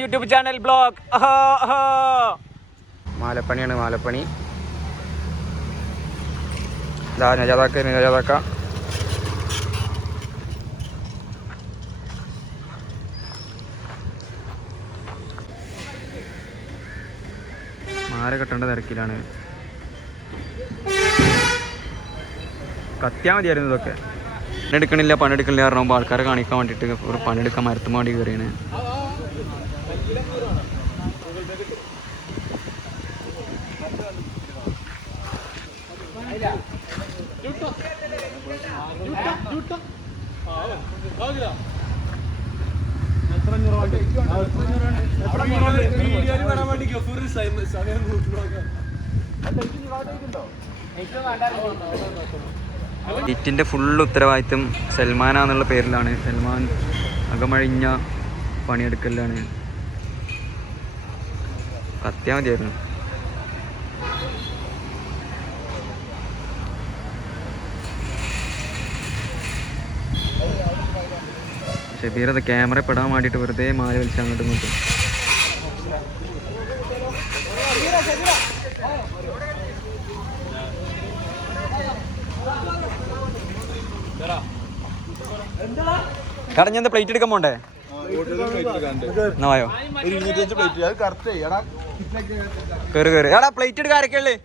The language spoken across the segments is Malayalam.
YouTube channel blog. മാലപ്പണിയാണ്, മാലപ്പണി. നജാതാക്ക മാല കെട്ടേണ്ട തിരക്കിലാണ്. കത്തിയാൽ മതിയായിരുന്നു ഇതൊക്കെ. പണിയെടുക്കണില്ല പറഞ്ഞപ്പോൾ ആൾക്കാരെ കാണിക്കാൻ വേണ്ടിയിട്ട് ഒരു പണിയെടുക്കാൻ മരത്തും വേണ്ടി കയറിയാണ്. ഇറ്റിൻ്റെ ഫുള്ള് ഉത്തരവാദിത്വം സൽമാനാന്നുള്ള പേരിലാണ്. സൽമാൻ അകമഴിഞ്ഞ പണിയെടുക്കലാണ്. കത്തിയാൽ മതിയായിരുന്നു. ഷബീർ അത് ക്യാമറ പെടാൻ വേണ്ടിയിട്ട് വെറുതെ മാല വലിച്ച് അങ്ങോട്ടും ഇങ്ങോട്ടും. കടഞ്ഞെന്താ പ്ലേറ്റ് എടുക്കാൻ പോണ്ടേ? എന്നായോ കേറി കേറി. എടാ പ്ലേറ്റ് എടുക്കാൻ ആരൊക്കെയുള്ളേ?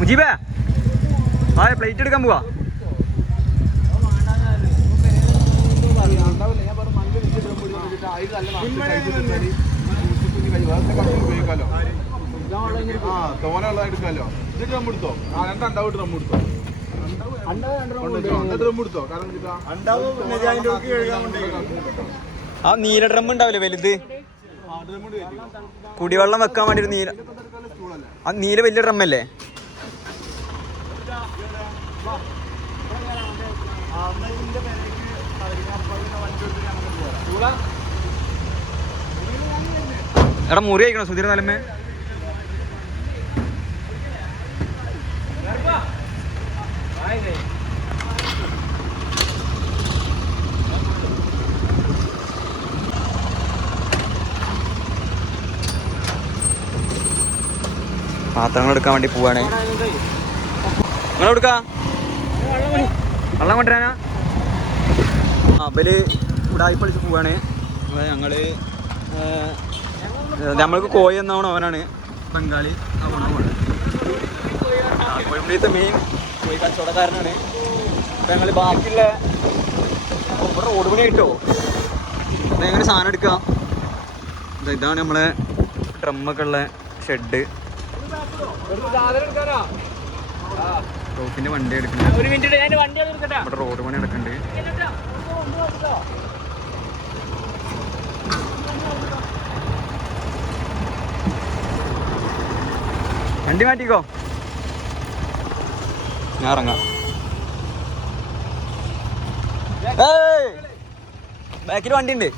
മുജീബേ ആ പ്ലേറ്റ് എടുക്കാൻ പോവാ. എടുക്കാലോ ഇത് ഡ്രം എടുത്തോ. രണ്ടാവട്ട് ഡ്രം എടുത്തോ. ആ നീല ഡ്രം ഉണ്ടാവില്ലേ വലുത്, കുടിവെള്ളം വെക്കാൻ വേണ്ടി നീല. ആ നീല വലിയ ഡ്രമ്മല്ലേ? എടാ മുറി അയക്കണോ സുധീർ തലമേ? പാത്രങ്ങൾ എടുക്കാൻ വേണ്ടി പോവാണ്. നിങ്ങളെടുക്കാ വെള്ളം കൊണ്ടുവരാനാ? അവര് ഉടായി പഠിച്ച് പോവാണ്. നമ്മൾക്ക് കോഴി എന്നാവണം. അവനാണ് ബംഗാളി. കോഴിപ്പുഴത്തെ മെയിൻ കോഴി കച്ചവടക്കാരനാണ്. അപ്പം ഞങ്ങൾ ബാക്കിയുള്ള ഇവിടെ റോഡ് പണി കിട്ടോ അപ്പം ഞങ്ങൾ സാധനം എടുക്കുക. ഇതാണ് നമ്മളെ ഡ്രമ്മൊക്കെ ഉള്ള ഷെഡ്. റോഫിന്റെ വണ്ടി എടുക്കുന്നുണ്ട്. ഇവിടെ റോഡ് പണി നടക്കുന്നുണ്ട്. വണ്ടി മാറ്റിക്കോ, ഞാൻ ഇറങ്ങാം. ബാക്കിൽ വണ്ടി ഉണ്ട്.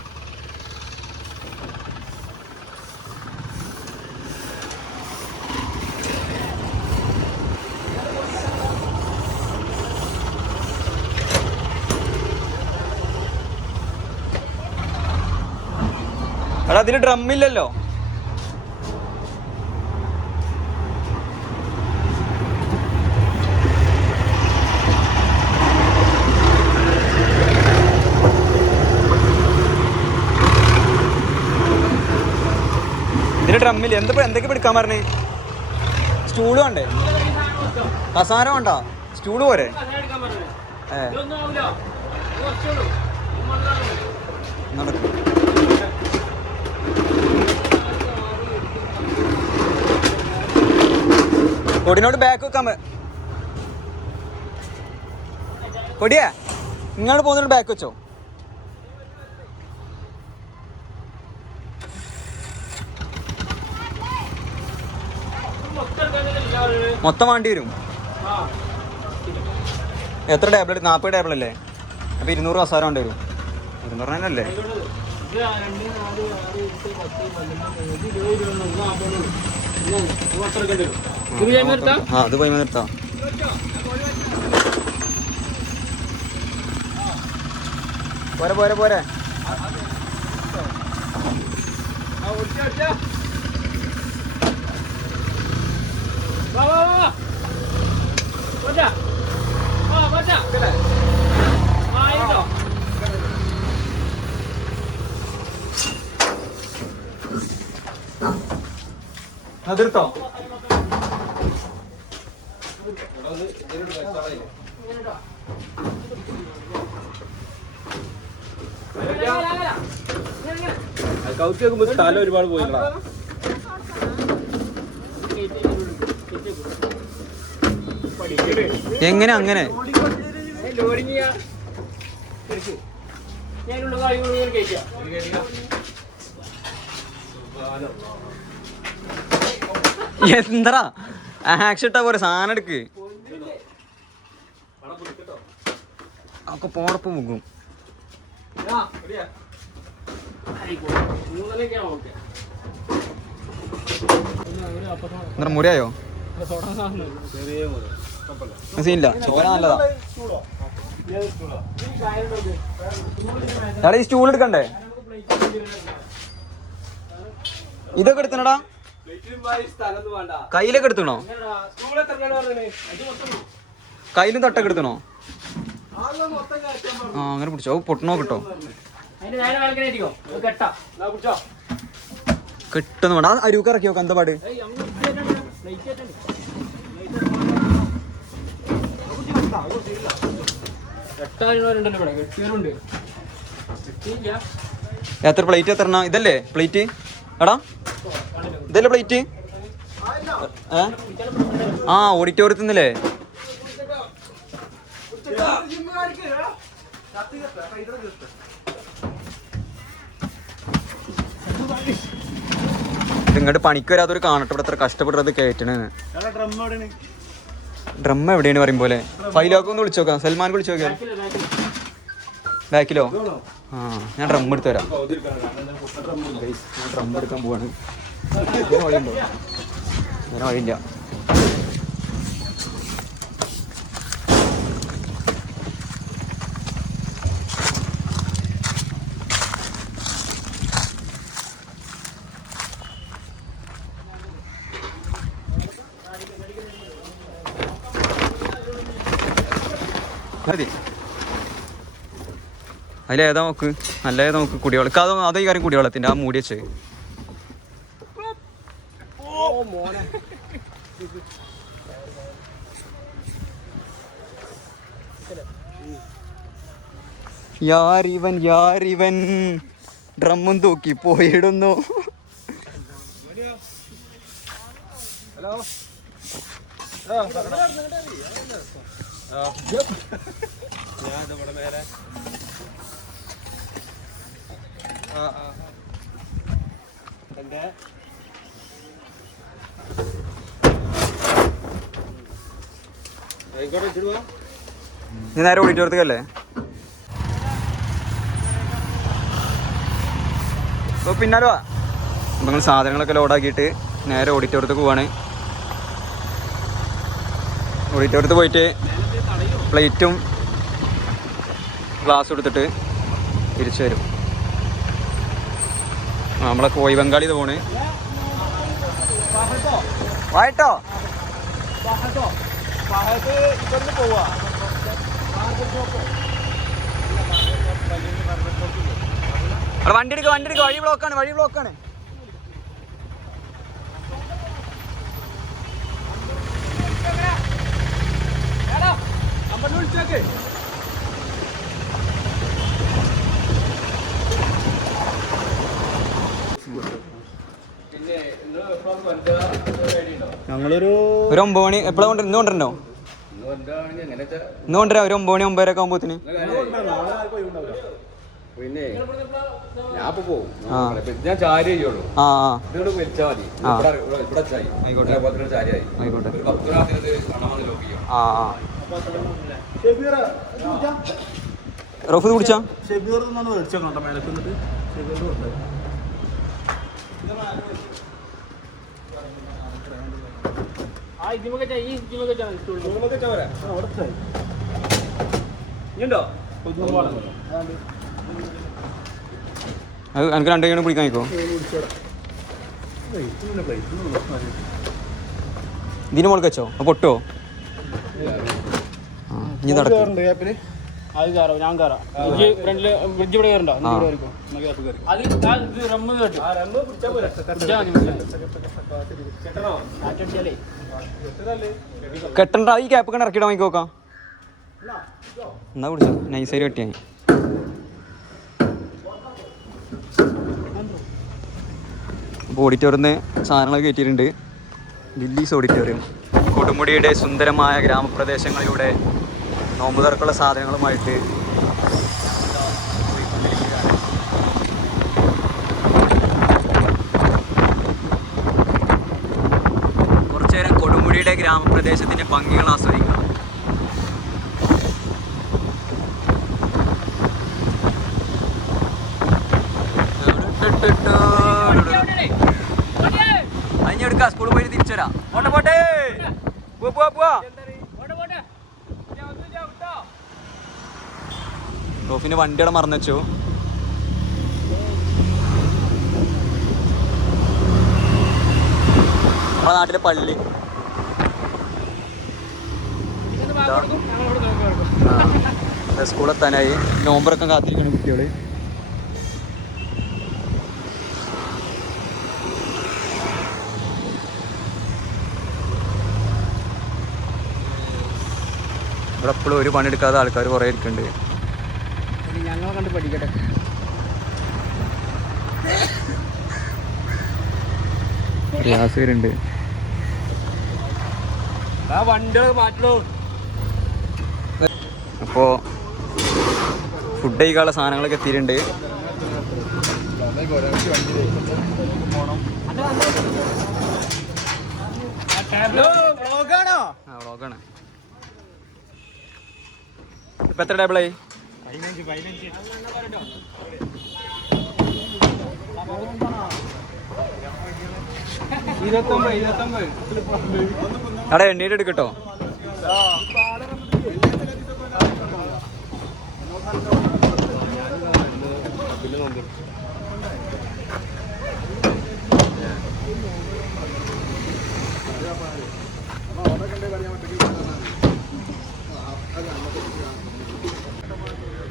എടാ അതിന് ഡ്രമ്മില്ലല്ലോ. ഇതിന് ഡ്രമ്മില്ല. എന്തൊക്കെ എടുക്കാൻ പറഞ്ഞേ? സ്റ്റൂള് വേണ്ടേ? കസാര വേണ്ട, സ്റ്റൂള് പോരെ? നടക്കും. കൊടിനോട് ബാക്ക് വെക്കാൻ കൊടിയാ ഇങ്ങോട്ട് പോകുന്നോട് ബാക്ക് വെച്ചോ. മൊത്തം വേണ്ടി വരും. എത്ര ടേബിൾ? 40 ടേബിൾ അല്ലേ? അപ്പോൾ 200 കസാര വേണ്ടി വരും. 200 അല്ലേ? ആ അത് പോയി നിർത്താം. പോരെ പോരെ പോരെ. അതെടുത്തോ? സ്ഥലം ഒരുപാട് പോയില്ല. എങ്ങനെ അങ്ങനെ എന്താ ആക്ഷൻ ഇട്ടാ പോരെ, സാധനം എടുക്ക്. ഒക്കെ പോടപ്പം മുക്കും. എന്താ മുറിയായോ? സീനില്ല, ചോര നല്ലതാ. ഈ സ്റ്റൂൾ എടുക്കണ്ടേ? ഇതൊക്കെ എടുത്തണടാ, കയ്യിലൊക്കെ എടുത്തണോ? കയ്യിലും തട്ടൊക്കെ എടുത്തണോ? ആ അങ്ങനെ പിടിച്ചോ, പൊട്ടണോ കിട്ടോ? കിട്ടുന്നു വേണ്ട. അരുക്ക് ഇറക്കി നോക്കാം, എന്താ പാട്? എത്ര പ്ലേറ്റ് എത്ര? ഇതല്ലേ പ്ലേറ്റ്? എടാ ഇതല്ലേ പ്ലേറ്റ്? ആ ഓഡിറ്റോറിയത്തിൽ നിന്നല്ലേ? ഇങ്ങോട്ട് പണിക്ക് വരാത്തൊരു കാണട്ടെ ഇവിടെ എത്ര കഷ്ടപ്പെട്ടത് കയറ്റണേന്ന്. ഡ്രം എവിടെയാണ് പറയും പോലെ? ഫൈലോക്കെ ഒന്ന് വിളിച്ചു നോക്കാം, സൽമാൻ വിളിച്ചു നോക്കിയാൽ. ബാക്കിലോ? ആ ഞാൻ ഡ്രം എടുത്ത് തരാം. ഞാൻ ഡ്രം എടുക്കാൻ പോവാണ്. ഇതിന് വഴിയുണ്ടോ? ഇതിന് വഴിയില്ല. മതി. അതിലേതാ നോക്ക്, നല്ല നോക്ക്. കുടിവെള്ളം അതോ അതേ കാര്യം കുടിവെള്ളത്തിൻ്റെ ആ മൂടി വെച്ച്. യാരിവൻ ഡ്രമ്മും തൂക്കി പോയിടുന്നു. നീ നേരെ ഓഡിറ്റോറിയത്തേക്കല്ലേ? അപ്പോൾ പിന്നാലെ വാ. നിങ്ങൾ സാധനങ്ങളൊക്കെ ലോഡാക്കിയിട്ട് നേരെ ഓഡിറ്റോറിയത്തേക്ക് പോവാണ്. ഓഡിറ്റോറിയത്തിൽ പോയിട്ട് പ്ലേറ്റും ഗ്ലാസ് എടുത്തിട്ട് തിരിച്ചു വരും. നമ്മളെ കോഴി ബംഗാളി ഇത് പോണ്. വായിട്ടോ വണ്ടി എടുക്കുക, വഴി ബ്ലോക്കാണ്. ഞങ്ങളൊരു 9 മണി എപ്പോഴാ കൊണ്ടുവരും? ഇന്ന് കൊണ്ടുവരണോ? ഇന്ന് കൊണ്ടുവരാം. ഒരു 9 മണി 9:30 ആകുമ്പോത്തിന്. പിന്നെ ഞാൻ ചാരി ചെയ്യുള്ളൂ. റോഫ് കുടിച്ചാ? അത് എനിക്ക് 2 കൈ പിടിക്കാൻ നിൽക്കോ? ഇതിന് മുകളിൽ വെച്ചോ? പൊട്ടോ? ഇനി നടക്കും. അത് കയറാം, ഞാൻ കയറാം. ഫ്രണ്ടില് ബ്രിഡ്ജ് ഇവിടെ കയറണ്ടോ? കെട്ടണ്ട, ഈ ക്യാപ്പൊക്കെ ഇറക്കിയിടാൻ വാങ്ങിക്കോ നോക്കാം. എന്നാ പിടിച്ചോ, നൈസായി കെട്ടിയാ. അപ്പോൾ ഓഡിറ്റോറിയത്തിന് സാധനങ്ങളൊക്കെ കയറ്റിയിട്ടുണ്ട്. Lilies auditorium. കൊടുമുടിയുടെ സുന്ദരമായ ഗ്രാമപ്രദേശങ്ങളിലൂടെ നോമ്പ് തുറക്കുള്ള സാധനങ്ങളുമായിട്ട് കുറച്ചു നേരം കൊടുമുടിയുടെ ഗ്രാമപ്രദേശത്തിൻ്റെ ഭംഗികൾ ആസ്വദിക്കാം. അതിഞ്ഞെടുക്കാം, സ്കൂളിൽ പോയി തിരിച്ചുവരാം. പോട്ടെ പോട്ടെ, പോവാ. റോഫിന്റെ വണ്ടിയുടെ മറന്നു വെച്ചു. നമ്മുടെ നാട്ടിലെ പള്ളി സ്കൂളെത്താനായി. നോമ്പറൊക്കെ കാത്തിരിക്കണം കുട്ടികള്. ഇവിടെ എപ്പോഴും ഒരു പണിയെടുക്കാതെ ആൾക്കാർ കുറേ ഇരിക്കുന്നുണ്ട്. ഞങ്ങളെ കണ്ട് പഠിക്കട്ടെ. പ്രയാസകരുണ്ട്. വണ്ടികൾ മാറ്റണോ? അപ്പോൾ ഫുഡ് കഴിക്കാനുള്ള സാധനങ്ങളൊക്കെ എത്തിയിട്ടുണ്ട്. വ്ളോഗാണ്. ഇപ്പം എത്ര ടേബിളായി? 15. അവിടെ എണ്ണീട്ട് എടുക്കട്ടോ.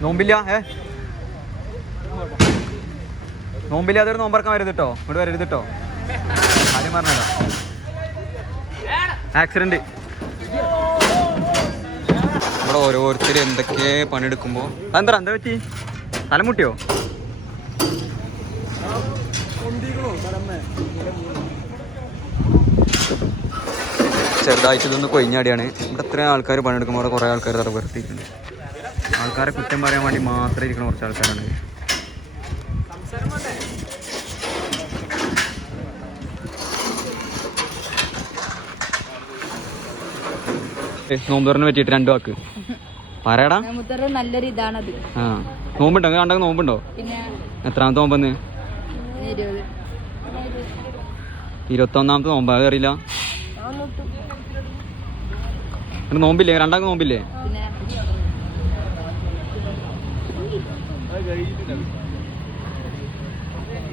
നോമ്പില്ല, നോമ്പില്ല. അതൊരു നോമ്പറക്കാൻ വരരുത് കേട്ടോ, ഇങ്ങോട്ട് വരരുത് കേട്ടോ. ആദ്യം പറഞ്ഞതാ. ആക്സിഡന്റ്. ഇവിടെ ഓരോരുത്തർ എന്തൊക്കെ പണിയെടുക്കുമ്പോൾ എന്താ പറ്റി? തലം മുട്ടിയോ? ചെറുതായിട്ട് ഇതൊന്ന് കൊയിഞ്ഞാടിയാണ്. ഇവിടെ ഇത്രയും ആൾക്കാർ പണിയെടുക്കുമ്പോൾ അവിടെ കുറേ ആൾക്കാർ തറ വെറുത്തിട്ടുണ്ട്. ആൾക്കാരെ കുറ്റം പറയാൻ വേണ്ടി മാത്രം ഇരിക്കുന്ന കുറച്ച് ആൾക്കാരാണ്. നോമ്പ് തുറന്ന് പറ്റിയിട്ട് 2 വാക്ക് പറയടാ. നല്ലൊരു ഇതാണത്. ആ, നോമ്പുണ്ടോ? കണ്ടോ നോമ്പുണ്ടോ? എത്രാമത്തെ നോമ്പെന്ന്? 21ാമത്തെ നോമ്പ്. അത് അറിയില്ല. നോമ്പില്ലേ? 2 നോമ്പില്ലേ?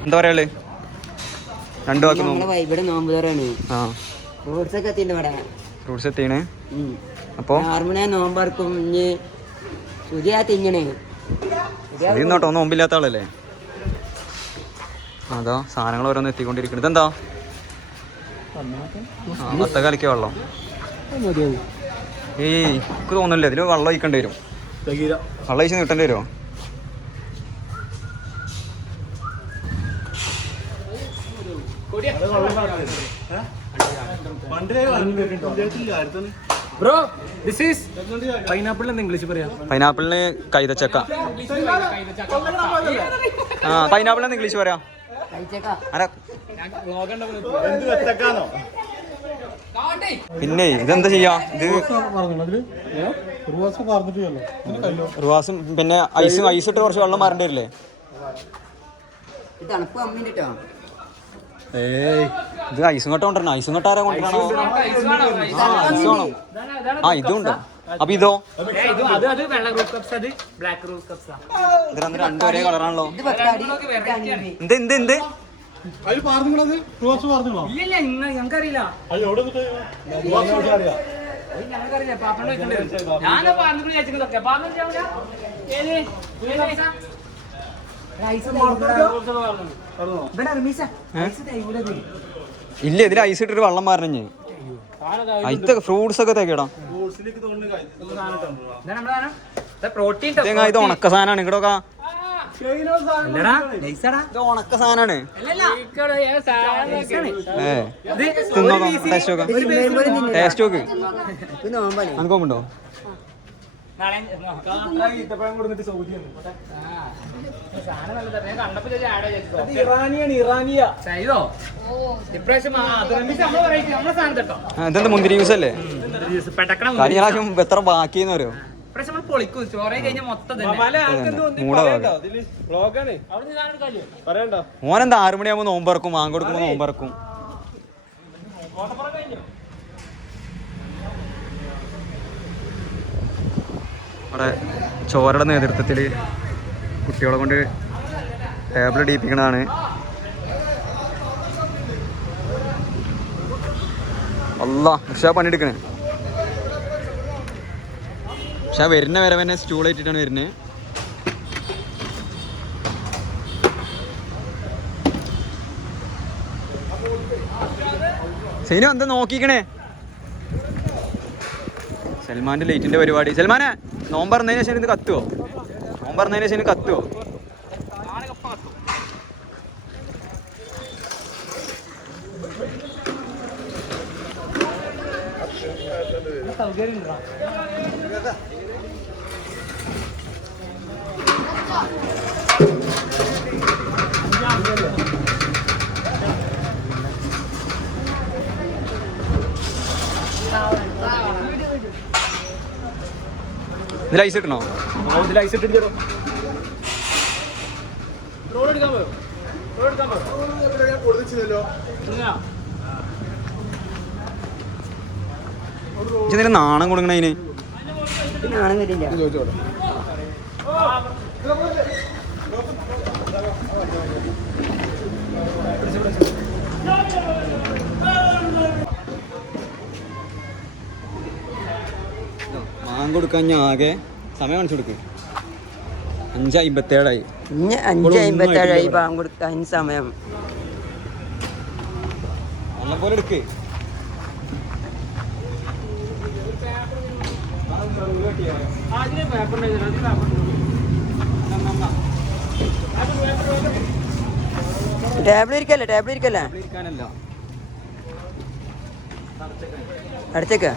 എന്താ പറയാ? 2 വാക്ക് നോമ്പ്. ഇവിടെ നോമ്പ് തുറയാണ്. ആ, ഫ്രൂട്ട്സ് ഒക്കെ എത്തിണ്ട് ഇവിടെ. ഫ്രൂട്ട്സ് എത്തിയാണ്. അപ്പൊ നോമ്പർക്കും ഇനി സുതിയാ തിന്നണേ. നോട്ടോ, നോമ്പില്ലാത്ത ആളല്ലേ? അതാ സാധനങ്ങൾ ഓരോന്ന് എത്തിക്കൊണ്ടിരിക്കുന്നത്. ഇതെന്താ? 10 കലക്കിയ വെള്ളം. ഏയ്, എനിക്ക് തോന്നുന്നില്ല. ഇതിൽ വെള്ളം ഒഴിക്കേണ്ടി വരും. വെള്ളം ഒഴിച്ച് നീട്ടേണ്ടി വരുമോ? ബ്രോ, ദിസ് ഈസ് പൈനാപ്പിൾ എന്ന് ഇംഗ്ലീഷ് പറയാം. പൈനാപ്പിളിന് കൈതച്ചക്ക. ആ, പൈനാപ്പിൾ എന്ന് ഇംഗ്ലീഷ് പറയാം. പിന്നെ ഇതെന്താ ചെയ്യാ? ഇത് റുവാസും പിന്നെ ഐസ് ഇട്ട് കുറച്ച് വെള്ളം മാറേണ്ടി വരില്ലേ? തണുപ്പ് അമ്മിൻ്റെ കേട്ടോ. ഏയ് ഇത് ഐസും കട്ട കൊണ്ടുവരണം. ഐസും കട്ട ആരാ കൊണ്ടുവരണോ? ആ ഇതുണ്ടോ? അപ്പൊ ഇതോ ഇതിന് രണ്ടും ഒരേ കളറാണല്ലോ. ഇത് പത്താടി എന്ത് എന്ത് എന്ത് അതിൽ പറഞ്ഞത് ക്ലോസ് പറഞ്ഞോ ഞങ്ങൾക്കറിയില്ല ഇല്ല ഇതിൽ ഐസ് ഇട്ടിട്ട് വെള്ളം മാറണഞ്ഞ് അതിത്തെ ഫ്രൂട്ട്സ് ഒക്കെ തേക്കിടാം. ഇത് ഉണക്ക സാധനമാണ്. ഇങ്ങോട്ടൊക്കെ ഇത് ഉണക്ക സാധനമാണ്. തിന്നോക്കാം. ടേസ്റ്റ് നോക്കാം. ടേസ്റ്റ് നോക്ക്. നമുക്ക് നോക്കുന്നുണ്ടോ? ഇതെന്താ മുന്തിരി ജ്യൂസ് അല്ലേ? കഴിഞ്ഞ പ്രാവശ്യം എത്ര ബാക്കിയെന്ന് പറയോ? മോനെന്താ 6 മണിയാകുമ്പോ നോമ്പറക്കും, വാങ്ങ കൊടുക്കുമ്പോ നോമ്പറക്കും. അവിടെ ചോരയുടെ നേതൃത്വത്തിൽ കുട്ടികളെ കൊണ്ട് ടേബിൾ ഇടിപ്പിക്കണതാണ്. അല്ലാ ഉഷാ പണിയെടുക്കണേ. പക്ഷെ വരുന്ന വരെ തന്നെ സ്റ്റൂൾ ഇട്ടിട്ടാണ് വരുന്നത്. സൈനു എന്താ നോക്കിക്കണേ? സൽമാന്റെ ലൈറ്റിന്റെ പരിപാടി. സൽമാനെ നോമ്പറന്നതിന് ശേഷം ഇത് കത്തുവോ? നോമ്പറന്നതിന് ശേഷം കത്തുവോ? ഇതിൽ ഐസ് ഇട്ടണോ? ഇതിൽ ഐസ് ഇട്ടില്ലോ. ഇതിന് നാണം കൊടുക്കണ അതിന്. നാണം വരില്ല. മാങ്ങ കൊടുക്കാൻ ഞാൻ ആകെ സമയം കാണിച്ചു കൊടുക്ക്. 5:57 ഇനി 5:57 പാമ്പ് കൊടുക്കാൻ സമയം. നല്ല പോലെ എടുക്ക്. ടേബിൾ ഇരിക്കല്ലേ? ടേബിൾ ഇരിക്കല്ലേ? ഇരിക്കാനല്ല, അടച്ചേക്ക.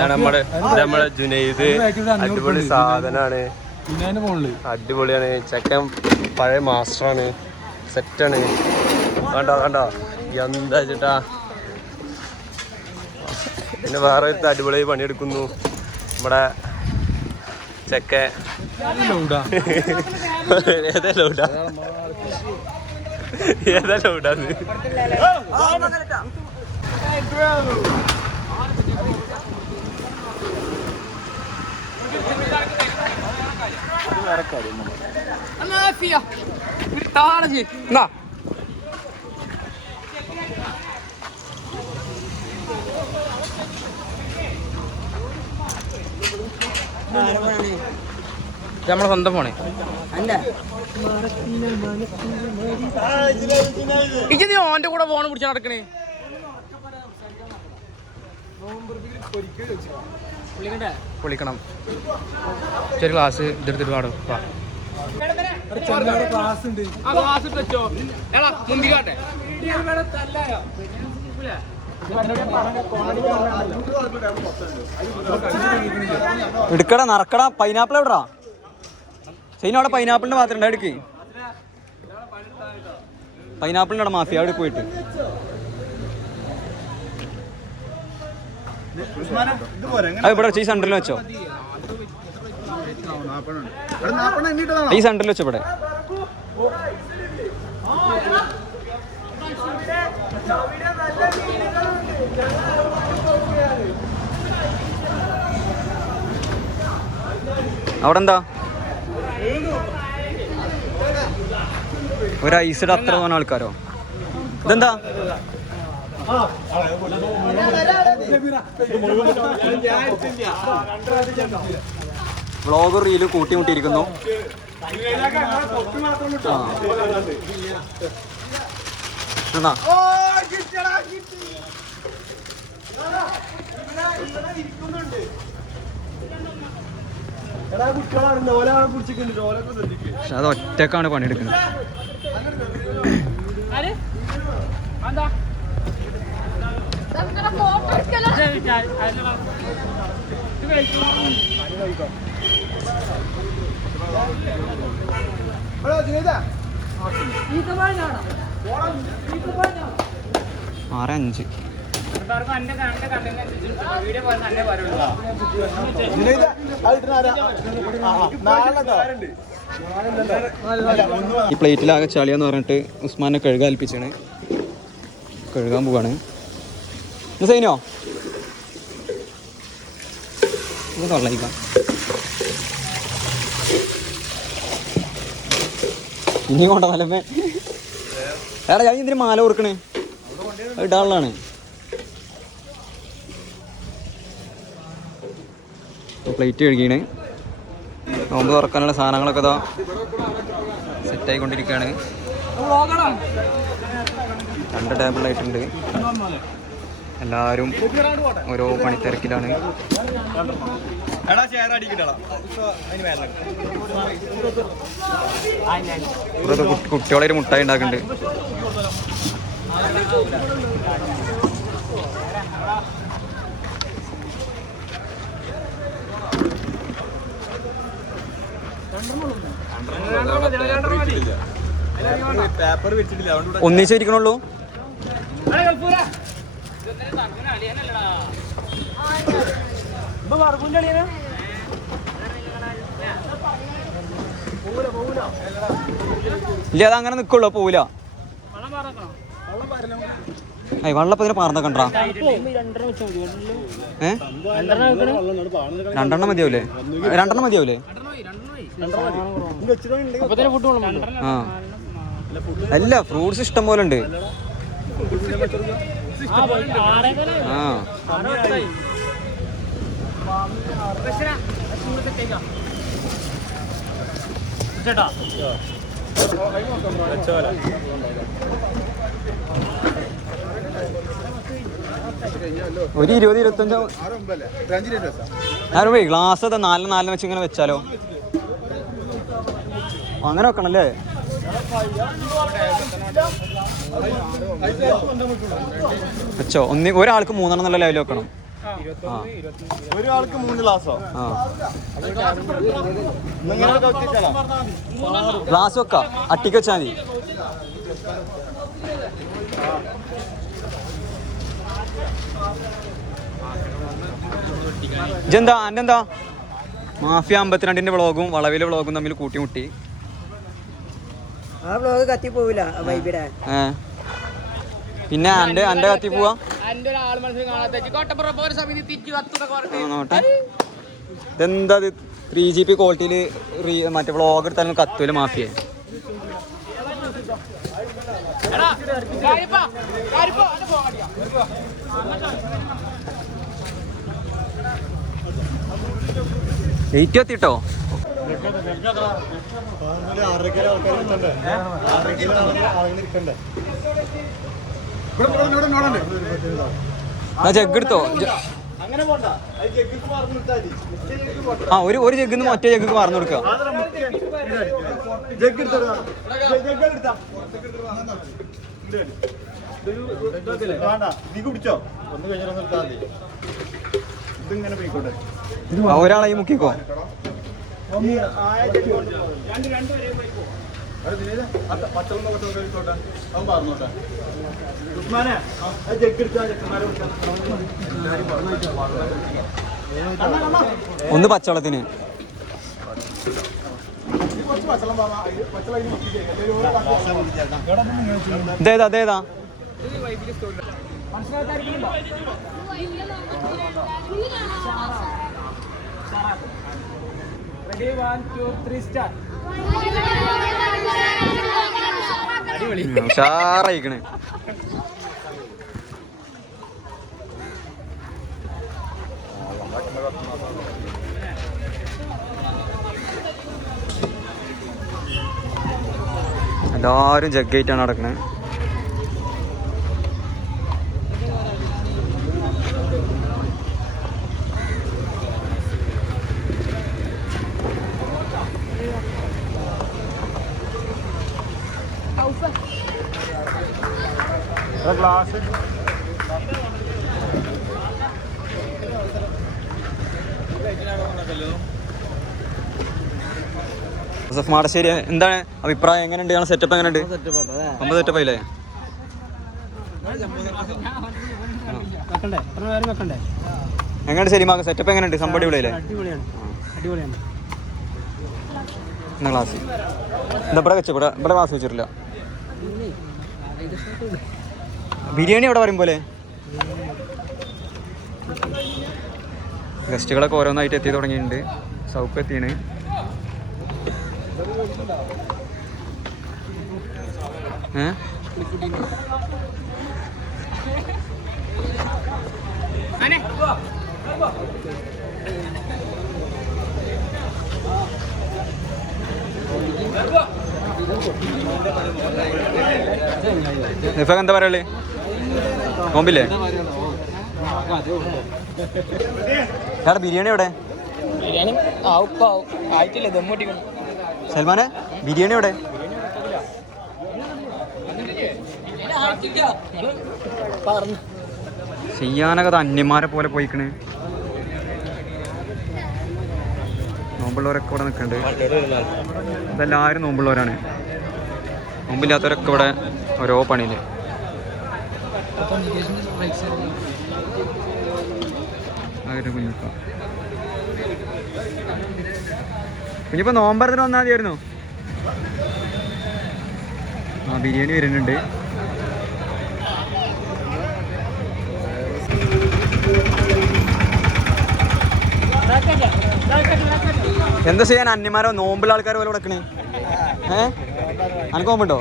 നമ്മളെ ജുനൈദ് അടിപൊളി സാധനമാണ്, അടിപൊളിയാണ്. ചെക്കൻ പഴയ മാസ്റ്ററാണ്, സെറ്റാണ്. കണ്ടോ കണ്ടോ എന്താ ചേട്ടാ. പിന്നെ വേറെ ഒരു അടിപൊളി പണിയെടുക്കുന്നു നമ്മുടെ ചെക്കൻ. ഏതാ ലൗഡാ ഏതാ ലൗഡാന്ന് നമ്മളെ സ്വന്തം ഫോണേ അല്ല നീ ഓന്റെ കൂടെ ഫോൺ പിടിച്ച് നടക്കണേ. പൊളിക്കണം. ചെറിയ ക്ലാസ് ഇതെടുത്തിട്ട് പാടും. എടുക്കടാ നടക്കടാ. പൈനാപ്പിൾ എവിടാ സൈന? അവിടെ പൈനാപ്പിളിന്റെ മാത്രം ഉണ്ട്, എടുക്ക്. പൈനാപ്പിളിന്റെ അവിടെ മാഫിയ അവിടെ പോയിട്ട് അത് ഇവിടെ വെച്ചോ, ഈ സെന്ററിൽ വെച്ചോ, ഈ സെന്ററിൽ വെച്ചോ ഇവിടെ. അവിടെ എന്താ ഒരു ഐസിടെ അത്ര തോന്നുന്ന ആൾക്കാരോ? ഇതെന്താ വ്ളോഗ് റീല് കൂട്ടിമുട്ടിയിരിക്കുന്നു. എന്നാ പക്ഷെ അത് ഒറ്റക്കാണ് പണിയെടുക്കുന്നത്. ആറ് 5 ഈ പ്ലേറ്റിലാകെ ചളിയാന്ന് പറഞ്ഞിട്ട് ഉസ്മാനെ കഴുകാൻ ഏൽപ്പിച്ചാണ്. കഴുകാൻ പോവാണ്. സൈനോ തൊള്ളയിക്കാം. ഇനി കൊണ്ട തലമേ എടാ ഞാൻ ഇതിന് മാല കൊടുക്കണേ, ഇടാനുള്ളതാണ്. പ്ലേറ്റ് കഴുകിയാണ്. നോമ്പ് തുറക്കാനുള്ള സാധനങ്ങളൊക്കെ ഇതാ സെറ്റായിക്കൊണ്ടിരിക്കുകയാണ്. 2 ടേബിളായിട്ടുണ്ട്. എല്ലാവരും ഓരോ പണിത്തിരക്കിലാണ്. കുട്ടികളൊരു മുട്ടായി ഉണ്ടാക്കുന്നുണ്ട്. ഒന്നിച്ചിരിക്കണുള്ളൂ. ഇല്ല അതങ്ങനെ നിക്കുള്ളൂ, പോവില്ല. വെള്ളപ്പതിന് പാർന്ന കണ്ടാ 2 മതിയാവൂലേ? 2 മതിയാവൂലേ? ആ അല്ല ഫ്രൂട്ട്സ് ഇഷ്ടം പോലെ ഉണ്ട്. ആ ഒരു 20-25 ആരും ഗ്ലാസ് അത് 4 വെച്ച് ഇങ്ങനെ വെച്ചാലോ? അങ്ങനെ വെക്കണല്ലേ? വെച്ചോ. ഒരാൾക്ക് 3 നല്ല ലെവൽ വെക്കണം. ഒരാൾക്ക് 3 ഗ്ലാസോ? ഗ്ലാസ് വെക്കാം, അട്ടിക്ക് വെച്ചാൽ മതി. ഇതെന്താ എൻ്റെ എന്താ മാഫിയ 52-ന്റെ വ്ളോഗും വളവിലെ വ്ളോഗും തമ്മിൽ കൂട്ടിമുട്ടി. ആ വ്ളോഗ് കത്തി പോവില്ല വൈബിടെ. പിന്നെ എൻ്റെ കത്തി പോവാ ഇതെന്താ 3GP ക്വാളിറ്റിയിൽ മറ്റേ വ്ളോഗ് എടുത്താലും കത്തൂല മാഫിയ. വെയിറ്റ് കത്തിട്ടോ. ജഗ് എടുത്തോ. ആ ഒരു ജഗ്ഗിന്ന് മറ്റേ ജഗ്ഗ് വാർന്നു കൊടുക്കുക. ഒരാളായി മുക്കിക്കോ. ഒന്ന് പച്ചവെള്ളത്തിന്. അതേതാ ഉഷാറായിക്കണ്. എല്ലാരും ജഗ്ഗായിട്ടാണ് നടക്കണേ. ജോസഫ് മാടശ്ശേരി, എന്താണ് അഭിപ്രായം? എങ്ങനെയുണ്ട് ഞങ്ങൾ സെറ്റപ്പ്? എങ്ങനെയുണ്ട്? നമ്മൾ സെറ്റപ്പ് ആയില്ലേ? എങ്ങനെയുണ്ട് ശരിമാക്ക സെറ്റപ്പ്? എങ്ങനെയുണ്ട്? സംഭവം അടിപൊളിയല്ലേ? എന്നാ ക്ലാസ് എന്താ ഇവിടെ വെച്ച? ഇവിടെ ക്ലാസ് വെച്ചിട്ടില്ല. ബിരിയാണി അവിടെ പറയും പോലെ ഗസ്റ്റുകളൊക്കെ ഓരോന്നായിട്ട് എത്തി തുടങ്ങിയിട്ടുണ്ട്. സൗക്ക് എത്തിയാണ്. ഇപ്പൊ എന്താ പറയല്ലേ? നോമ്പില്ലേ? എടാ ബിരിയാണി എവിടെ? സൽമാനെ ബിരിയാണി എവിടെ? ചെയ്യാനൊക്കെ അന്യന്മാരെ പോലെ പോയിക്കണ്. നോമ്പുള്ളവരൊക്കെ ഇവിടെ നിൽക്കുന്നുണ്ട്. ഇതെല്ലാവരും നോമ്പുള്ളവരാണ്. നോമ്പില്ലാത്തവരൊക്കെ ഇവിടെ ഓരോ പണിയിൽ. കുഞ്ഞിപ്പോൾ നോമ്പറത്തിന് വന്നാൽ മതിയായിരുന്നു. ആ ബിരിയാണി വരുന്നുണ്ട്. എന്താ ചെയ്യാൻ? അന്യന്മാരോ നോമ്പുള്ള ആൾക്കാർ പോലെ കിടക്കണേ. അനക്ക് നോമ്പുണ്ടോ?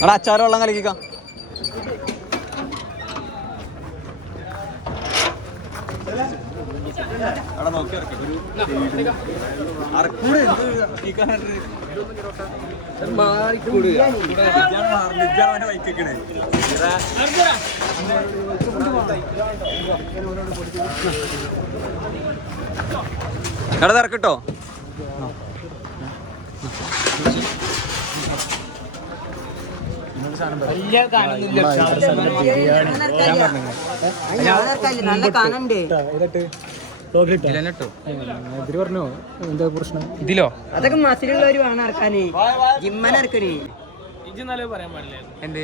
അവിടെ അച്ചാറ് വെള്ളം കലക്കിക്കാം. എടാ തിരക്കിട്ടോ നല്ല കാണണ്ടേ ഇതിലോ അതൊക്കെ മസിലുള്ളവര് വേണം ഇറക്കാനേ ജിമ്മനെ ഇറക്കണേ പറയാൻ പാടില്ല എന്ത്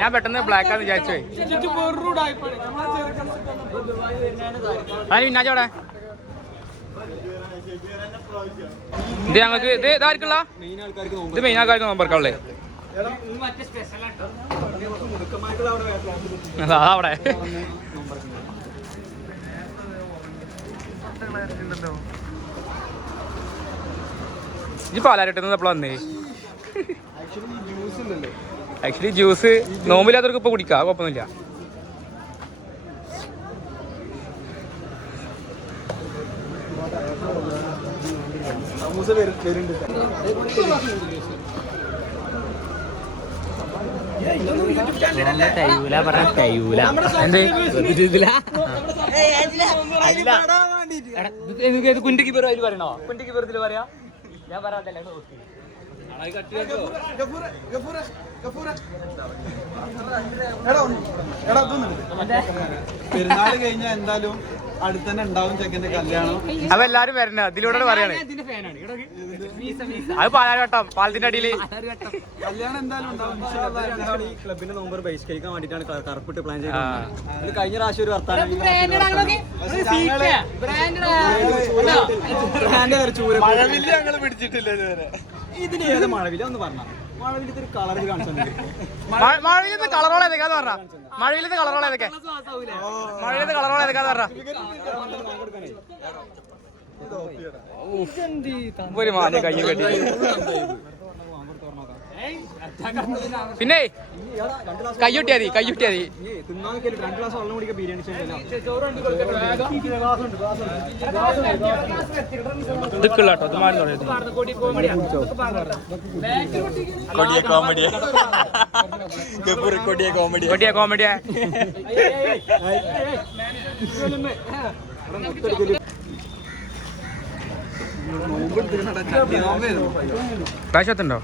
ഞാൻ പെട്ടെന്ന് ബ്ലാക്ക് ആണെന്ന് വിചാരിച്ചു പിന്നാച്ചോടെ ഇത് ഞങ്ങൾക്ക് ഇത് ഇതായിരിക്കുള്ള ഇത് മെയിൻ ആൾക്കാർക്ക് നോമ്പറക്കാവുള്ളേ അവിടെ ഈ പാലാരിട്ടുന്നത് എപ്പോഴാ വന്നേ ആക്ച്വലി ജ്യൂസ് നോമ്പില്ലാത്തവർക്ക് ഇപ്പൊ കുടിക്കാം കുഴപ്പമൊന്നുമില്ല കുണ്ടിക്ക് പേര് അതിൽ പറയണോ കുണ്ടിക്ക് പേരത്തിൽ പറയാ ഞാൻ പറയാത്തല്ലേ പെരുന്നാള് കഴിഞ്ഞാൽ എന്തായാലും അടുത്ത് തന്നെ ഉണ്ടാവും ചെക്കന്റെ കല്യാണം. അപ്പൊ എല്ലാരും വരണ ഇതിലൂടെ പറയാണ് അത് പാലാവട്ടം പാലത്തിന്റെ അടിയില് കല്യാണം എന്തായാലും ഉണ്ടാവും. ഈ ക്ലബിന്റെ നമ്പർ ബഹിഷ്കരിക്കാൻ വേണ്ടിട്ടാണ് കറുപ്പിട്ട് പ്ലാൻ ചെയ്തത്. കഴിഞ്ഞ പ്രാവശ്യം ഒരു വർത്താനം മഴവില്ല ഞങ്ങള് പിടിച്ചിട്ടില്ല ഇതുവരെ. ഇതിന് ഏത് മഴവില്ല ഒന്ന് പറഞ്ഞ മഴവിലത്തെ ഒരു കളർ കാണിച്ചു മഴയിലത്തെ കളറോളം ഏതൊക്കെയാന്ന് പറഞ്ഞ മഴയിലത്തെ കളറോളം ഏതൊക്കെ മഴയിലത്തെ കളറോളം ഏതൊക്കെയാന്ന് പറഞ്ഞ ഒരു മാന കയ്യിൽ കെട്ടി പിന്നെ കയ്യൊട്ടിയാ മതി കയ്യൊട്ടിയാ മതി രണ്ട് ഗ്ലാസ് വെള്ളം കുടിക്കാൻ ബിരിയാണി കൊടിയ കോമഡിയാ കാശത്തുണ്ടോ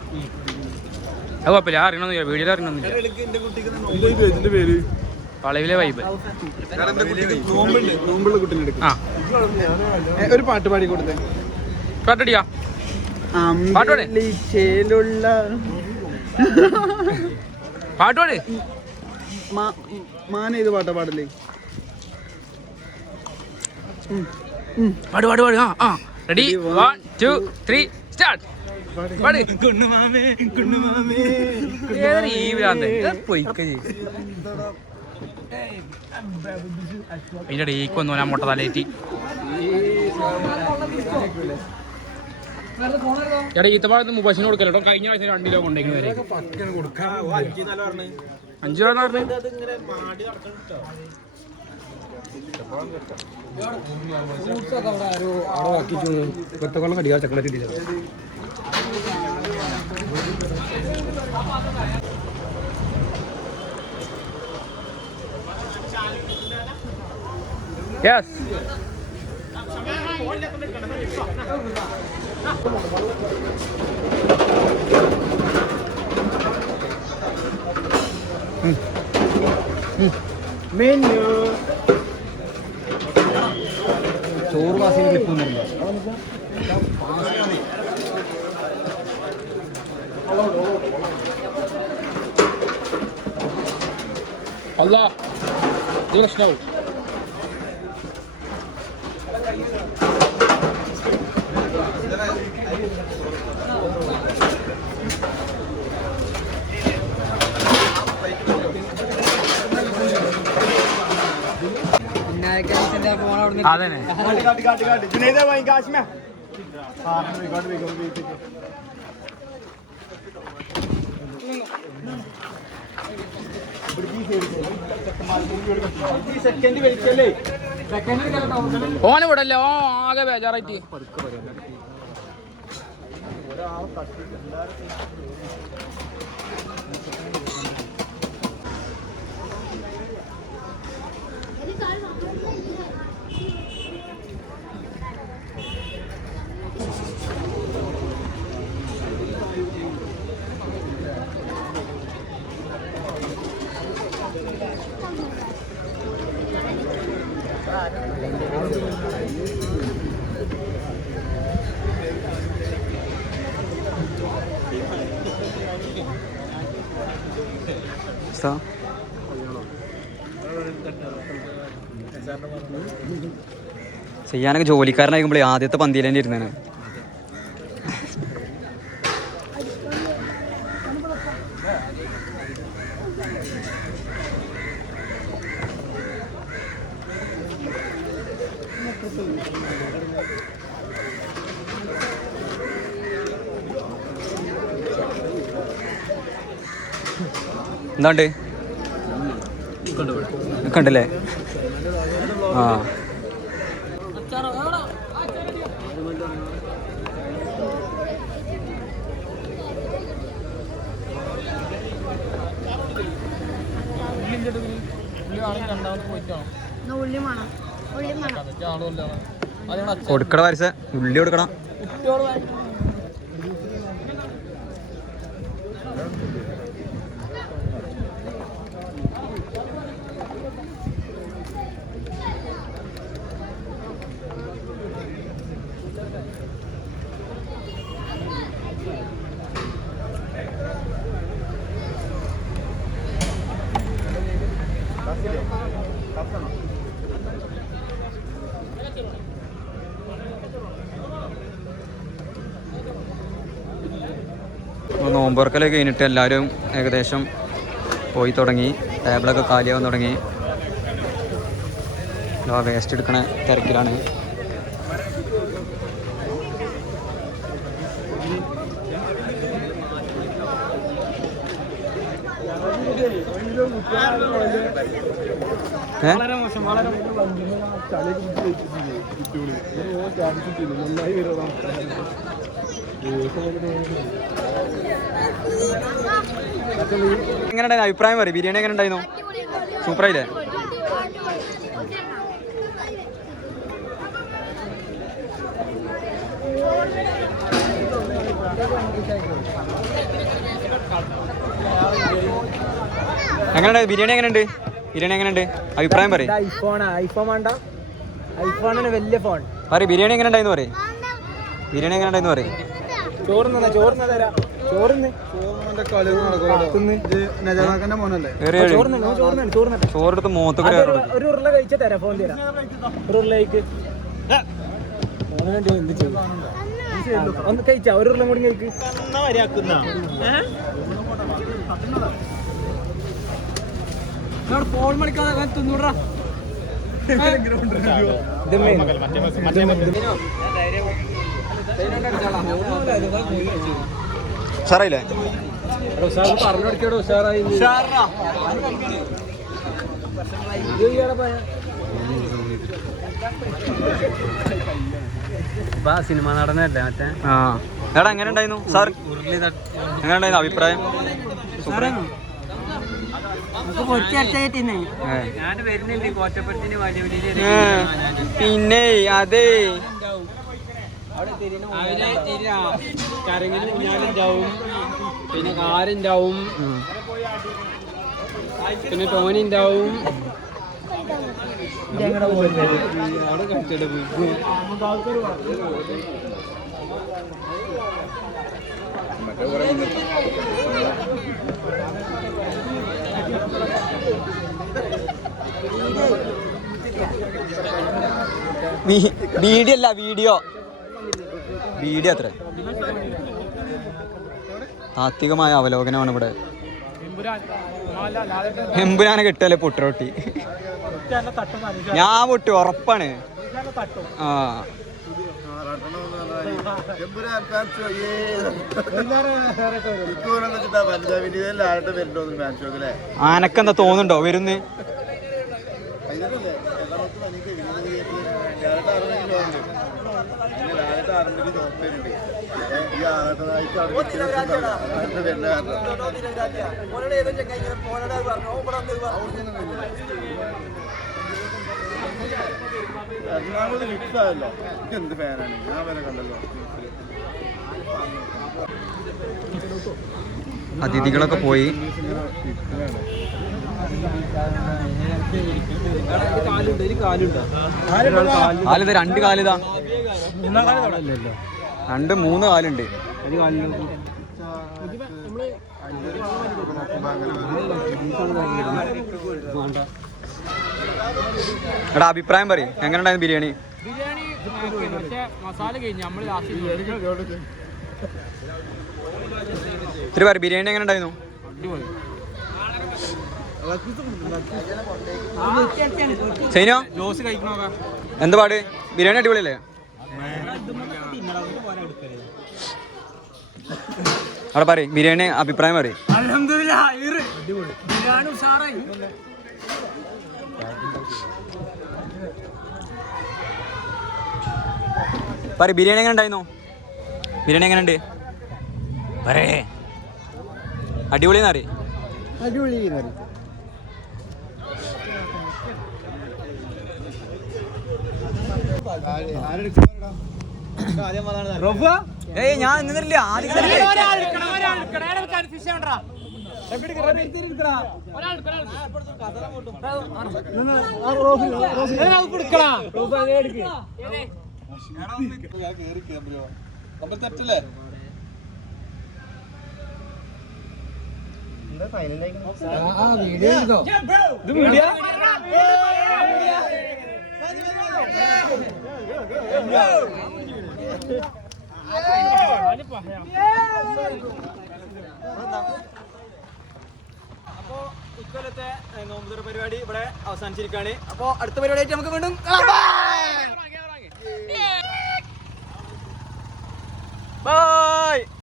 അത് കുഴപ്പമില്ല അറിയണമെന്നില്ല വീഡിയോയിൽ അറിയണമെന്നില്ല വളവിലെ വൈബ് ആ ഒരു പാട്ട് പാടി കൊടുത്തേ. പാട്ടടിയാ പാട്ടോടെ പാട്ടോടെ മാന ഇത് പാട്ടാ പാടല്ലേ? പാട് പാട് പാട് ആ റെഡി 1 2 3 സ്റ്റാർട്ട് പാട് ഈ ഭ്രാന്ത് പൊയ്ക്ക് അതിന്റെ ഇടയ്ക്ക് വന്നു ഞാൻ മുട്ട തലേറ്റി എടാ ഈത്തപ്പാഴത്ത് മുബാഷിന് കൊടുക്കല്ലോ കഴിഞ്ഞ ആഴ്ച 2 കിലോ കൊണ്ടേക്കുന്നു വരെ 5 രൂപ പറഞ്ഞു Yes. മെനു ചോറ് വാസിന് ക്ലിപ്പൊന്നുമില്ല. അല്ല ഇത് പ്രശ്നമാവും. അതന്നെ ഓനെ വിടല്ലേ ഓ ആകെ ബേജാറായിട്ട് ചെയ്യാനൊക്കെ ജോലിക്കാരനായിരിക്കുമ്പോഴേ ആദ്യത്തെ പന്തിയിൽ തന്നെ ഇരുന്നേനെ. എന്താണ്ട് കണ്ടല്ലേ? ആ കൊടുക്കട വരച്ച ഉള്ളി കൊടുക്കണം. നോമ്പുറക്കലൊക്കെ കഴിഞ്ഞിട്ട് എല്ലാവരും ഏകദേശം പോയി തുടങ്ങി. ടേബിളൊക്കെ കാലിയാവാൻ തുടങ്ങി. വേസ്റ്റ് എടുക്കണ തിരക്കിലാണ്. എങ്ങനെ അഭിപ്രായം പറയും? ബിരിയാണി എങ്ങനെ ഉണ്ടായിരുന്നു? സൂപ്പറായില്ലേ? എങ്ങനെയുണ്ട് ബിരിയാണി? എങ്ങനെയുണ്ട് ബിരിയാണി? എങ്ങനെയുണ്ട് അഭിപ്രായം പറയും? വലിയ ഫോൺ പറയും. ബിരിയാണി എങ്ങനെ ഉണ്ടായിരുന്നു പറയും? ബിരിയാണി എങ്ങനെ ഉണ്ടായിരുന്നു പറയും? ചോറെടുത്ത് മൂത്തൊക്കെ ഒരു ഉരുള കഴിച്ച തരാം. ഫോൺ തരാം. ഒരു ഉരുളയ്ക്ക് ഒന്ന് കഴിച്ചാ ഒരു ഉരുളം കൂടി കഴിക്ക്. ഫോൺ മണിക്കാതെ തിന്നൂടാ. ഉഷാറായില്ലേ? പറഞ്ഞു ഉഷാറായി. സിനിമ നടനല്ലേ മറ്റേ? ആ എടാ എങ്ങനെ ഉണ്ടായിരുന്നു സാർ? എങ്ങനെ ഉണ്ടായിരുന്നു അഭിപ്രായം? പിന്നെ അതെ കരങ്ങിന് ഊഞ്ഞാലുണ്ടാവും, പിന്നെ കാറുണ്ടാവും, പിന്നെ ടോനി ഉണ്ടാവും. അവിടെ കളിച്ചിട്ട് പോയി വീഡിയോ അല്ല വീഡിയോ അത്ര താത്വികമായ അവലോകനമാണ് ഇവിടെ. എമ്പുരാനെ കിട്ടല്ലേ പൊട്ടറൊട്ടി? ഞാൻ പൊട്ടി ഉറപ്പാണ്. ആ ആനക്കെന്താ തോന്നുന്നുണ്ടോ വരുന്ന്? എറണാകുളം മിക്സ് ആയല്ലോ. ഇത് എന്ത് ഫാനാണ്, ഞാൻ വരെ കണ്ടല്ലോ. അതിഥികളൊക്കെ പോയി. കാലിത് 2 കാലിതാ, 2-3 കാലുണ്ട്. എടാ അഭിപ്രായം പറയും, എങ്ങനെ ഉണ്ടായിരുന്നു ബിരിയാണി? ബിരിയാണി പക്ഷേ മസാല കഴിഞ്ഞു. നമ്മൾ ലാസ്റ്റ് ഇത്തിരി പറ, ബിരിയാണി എങ്ങനെ ഉണ്ടായിരുന്നു? സൈനോ എന്താ പാട്? ബിരിയാണി അടിപൊളിയല്ലേ? അവിടെ പറയും, ബിരിയാണി അഭിപ്രായം പറയും. പറ, ബിരിയാണി എങ്ങനെ ഉണ്ടായിരുന്നു? ബിരിയാണി എങ്ങനെ ഉണ്ട് പറേ? അടിപൊളിയെന്ന് അറിയും. ഏയ് ഞാൻ നിന്നില്ല, ആദ്യം തെറ്റല്ലേ? അപ്പോ ഇക്കൊല്ലത്തെ നോമ്പുതുറ പരിപാടി ഇവിടെ അവസാനിച്ചിരിക്കുകയാണ്. അപ്പോൾ അടുത്ത പരിപാടിയായിട്ട് നമുക്ക് വീണ്ടും ബൈ.